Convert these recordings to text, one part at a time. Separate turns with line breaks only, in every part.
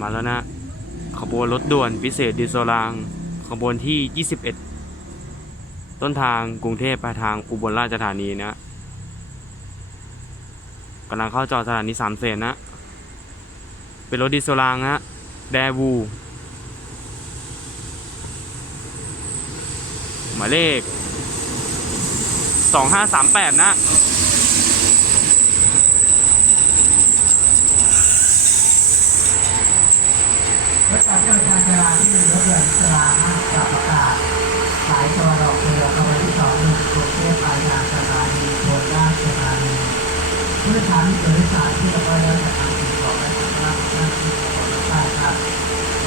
มาแล้วนะ ขบวนรถด่วนพิเศษดีโซลาง ขบวนที่ 21 ต้นทางกรุงเทพไปทางอุบลราชธานีนะกำลังเข้าจอดสถานีสามเสนนะ เป็นรถดีโซลางนะแดวู หมายเลข 2538 นะ
เมื่อฐารที่โดสารที่เราไปแล้วจากทางสิ่งขอและสัมภาระหน้าที่ของราไฟครับ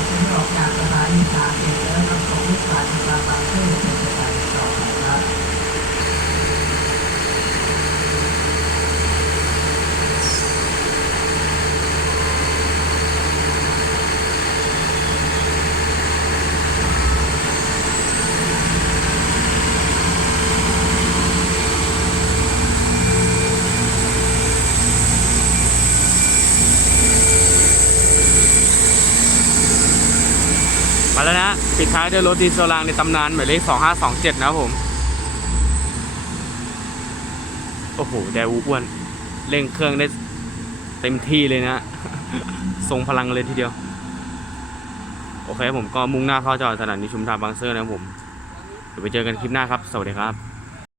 จะออกจากสถานีสารเอ็ดแล้วนำส่งลูกสายที่ตาบางซื่อเป็นสถาต่อไปครับ
มาแล้วนะ ปิดท้ายด้วยรถดีโซลางในตำนานหมายเลข 2527 นะครับผม โอ้โห แดวูอ้วน เร่งเครื่องได้เต็มที่เลยนะ ทรงพลังเลยทีเดียว โอเคผมก็มุ่งหน้าเข้าจอดสถานีชุมทางบางซื่อนะครับผม เดี๋ยวไปเจอกันคลิปหน้าครับ สวัสดีครับ